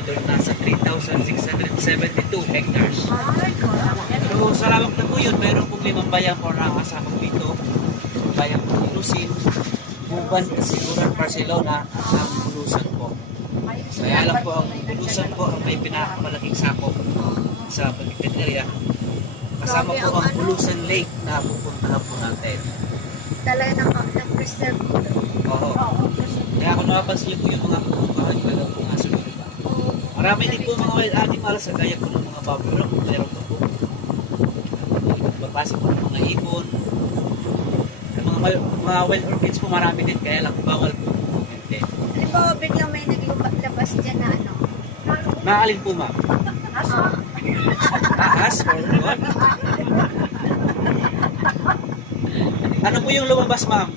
Ecuador nasa 3,672 hectares. So sa lawak na po yun, meron pong 5 bayan po na kasama dito. Bayan po Ilusin, Buban, Kasiguran, Barcelona, at ang Bulusan po. Kaya lang po ang Bulusan po ang may pinakamalaking sakop sa Balikan area. Kasama po ang Bulusan Lake na pupuntahan po natin. Talaga nag-preserve po. Oo. Kaya kung napapansin niyo po yung mga pupuntahan talaga po nga sunod. Marami din po mga wild animals sa gaya po ng mga baboy. Meron po po. Babasa po ng mga ibon. Ang mga wild orchids po marami din. Kaya lang bawal po. Hindi. Halimbawa, biglang may naging labas dyan na ano. Naalin po ma'am? Ahas or what? Ano po yung lumabas ma'am?